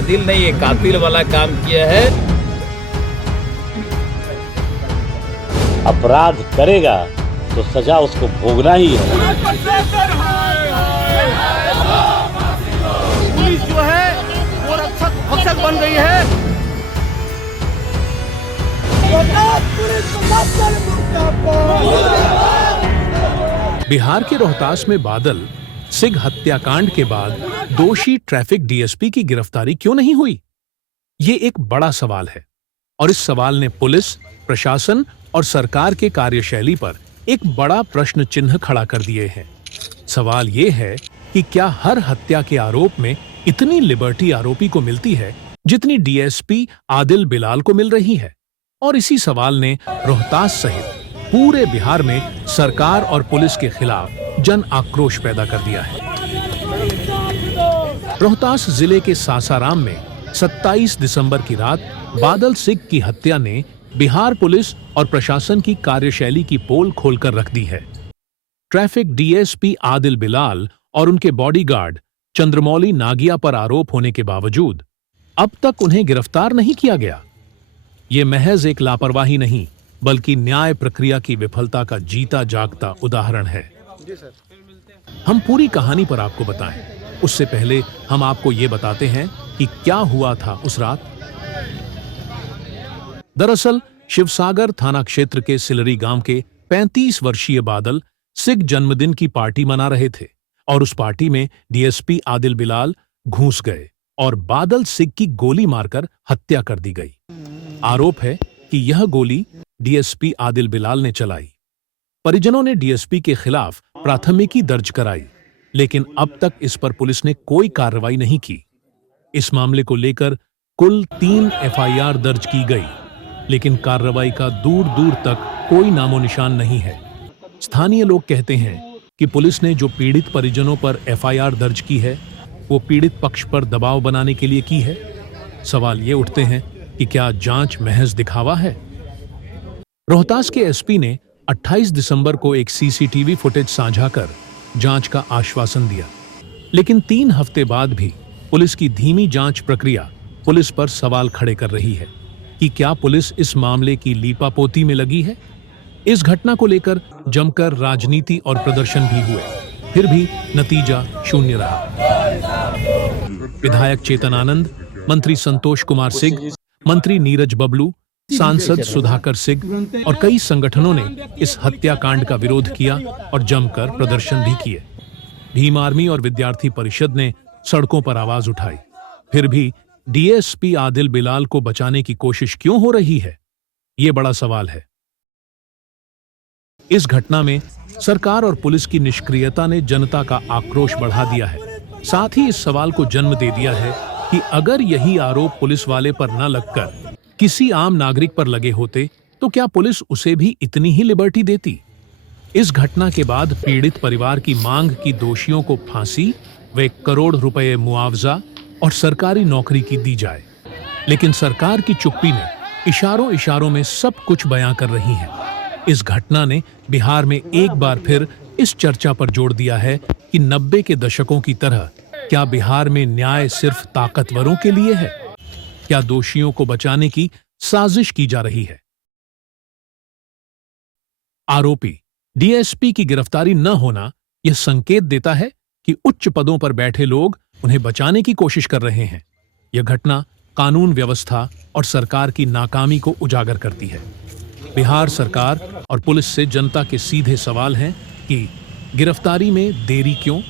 आदिल ने ये कातिल वाला काम किया है। अपराध करेगा तो सजा उसको भोगना ही है। पुलिस जो है वो रक्षक बन गई है। बिहार के रोहतास में बादल सिख हत्याकांड के बाद दोषी ट्रैफिक डीएसपी की गिरफ्तारी क्यों नहीं हुई? ये एक बड़ा सवाल है और इस सवाल ने पुलिस, प्रशासन और सरकार के कार्यशैली पर एक बड़ा प्रश्न चिन्ह खड़ा कर दिए हैं। सवाल ये है कि क्या हर हत्या के आरोप में इतनी लिबर्टी आरोपी को मिलती है जितनी डीएसपी आदिल बिलाल को मिल रही है? और इसी सवाल ने रोहतास सहित पूरे बिहार में सरकार और पुलिस के खिलाफ जन आक्रोश पैदा कर दिया है। रोहतास जिले के सासाराम में 27 दिसंबर की रात बादल सिख की हत्या ने बिहार पुलिस और प्रशासन की कार्यशैली की पोल खोलकर रख दी है। ट्रैफिक डीएसपी आदिल बिलाल और उनके बॉडीगार्ड चंद्रमौली नागिया पर आरोप होने के बावजूद अब तक उन्हें गिरफ्तार नहीं किया गया। ये महज एक लापरवाही नहीं बल्कि न्याय प्रक्रिया की विफलता का जीता जागता उदाहरण है। हम पूरी कहानी पर आपको बताएं, उससे पहले हम आपको ये बताते हैं कि क्या हुआ था उस रात। दरअसल शिवसागर थाना क्षेत्र के सिलरी गांव के 35 वर्षीय बादल सिख जन्मदिन की पार्टी मना रहे थे और उस पार्टी में डीएसपी आदिल बिलाल घुस गए और बादल सिख की गोली मारकर हत्या कर दी गई। आरोप है कि यह गोली डीएसपी आदिल बिलाल ने चलाई। परिजनों ने डीएसपी के खिलाफ प्राथमिकी दर्ज कराई, लेकिन अब तक इस पर पुलिस ने कोई कार्रवाई नहीं की। इस मामले को लेकर कुल 3 एफआईआर दर्ज की गई, लेकिन कार्रवाई का दूर दूर तक कोई नामो निशान नहीं है। स्थानीय लोग कहते हैं कि पुलिस ने जो पीड़ित परिजनों पर एफआईआर दर्ज की है वो पीड़ित पक्ष पर दबाव बनाने के लिए की है। सवाल ये उठते हैं कि क्या जांच महज दिखावा है? रोहतास के एसपी ने 28 दिसंबर को एक सीसीटीवी फुटेज साझा कर जांच का आश्वासन दिया, लेकिन 3 हफ्ते बाद भी पुलिस की धीमी जांच प्रक्रिया पुलिस पर सवाल खड़े कर रही है कि क्या पुलिस इस मामले की लीपापोती में लगी है। इस घटना को लेकर जमकर राजनीति और प्रदर्शन भी हुए, फिर भी नतीजा शून्य रहा। विधायक चेतन आनंद, मंत्री संतोष कुमार सिंह, मंत्री नीरज बबलू, सांसद सुधाकर सिंह और कई संगठनों ने इस हत्याकांड का विरोध किया और जमकर प्रदर्शन भी किए। भीम आर्मी और विद्यार्थी परिषद ने सड़कों पर आवाज उठाई। फिर भी डीएसपी आदिल बिलाल को बचाने की कोशिश क्यों हो रही है, ये बड़ा सवाल है। इस घटना में सरकार और पुलिस की निष्क्रियता ने जनता का आक्रोश बढ़ा दिया है। साथ ही इस सवाल को जन्म दे दिया है कि अगर यही आरोप पुलिस वाले पर न लगकर किसी आम नागरिक पर लगे होते तो क्या पुलिस उसे भी इतनी ही लिबर्टी देती? इस घटना के बाद पीड़ित परिवार की मांग की दोषियों को फांसी व 1 करोड़ रुपए मुआवजा और सरकारी नौकरी की दी जाए, लेकिन सरकार की चुप्पी ने इशारों इशारों में सब कुछ बयां कर रही है। इस घटना ने बिहार में एक बार फिर इस चर्चा पर जोर दिया है कि 90 के दशकों की तरह क्या बिहार में न्याय सिर्फ ताकतवरों के लिए है? क्या दोषियों को बचाने की साजिश की जा रही है? आरोपी डीएसपी की गिरफ्तारी न होना यह संकेत देता है कि उच्च पदों पर बैठे लोग उन्हें बचाने की कोशिश कर रहे हैं। यह घटना कानून व्यवस्था और सरकार की नाकामी को उजागर करती है। बिहार सरकार और पुलिस से जनता के सीधे सवाल हैं कि गिरफ्तारी में देरी क्यों?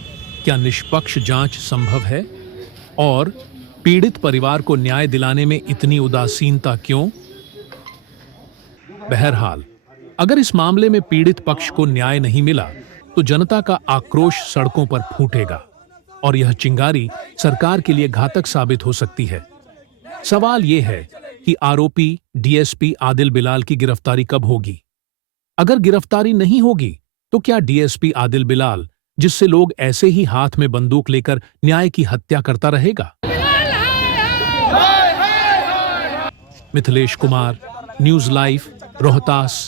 क्या निष्पक्ष जांच संभव है? और पीड़ित परिवार को न्याय दिलाने में इतनी उदासीनता क्यों? बहरहाल, अगर इस मामले में पीड़ित पक्ष को न्याय नहीं मिला तो जनता का आक्रोश सड़कों पर फूटेगा और यह चिंगारी सरकार के लिए घातक साबित हो सकती है। सवाल यह है कि आरोपी डीएसपी आदिल बिलाल की गिरफ्तारी कब होगी? अगर गिरफ्तारी नहीं होगी तो क्या डीएसपी आदिल बिलाल, जिससे लोग ऐसे ही हाथ में बंदूक लेकर न्याय की हत्या करता रहेगा? Mithilesh Kumar, news live, Rohtas.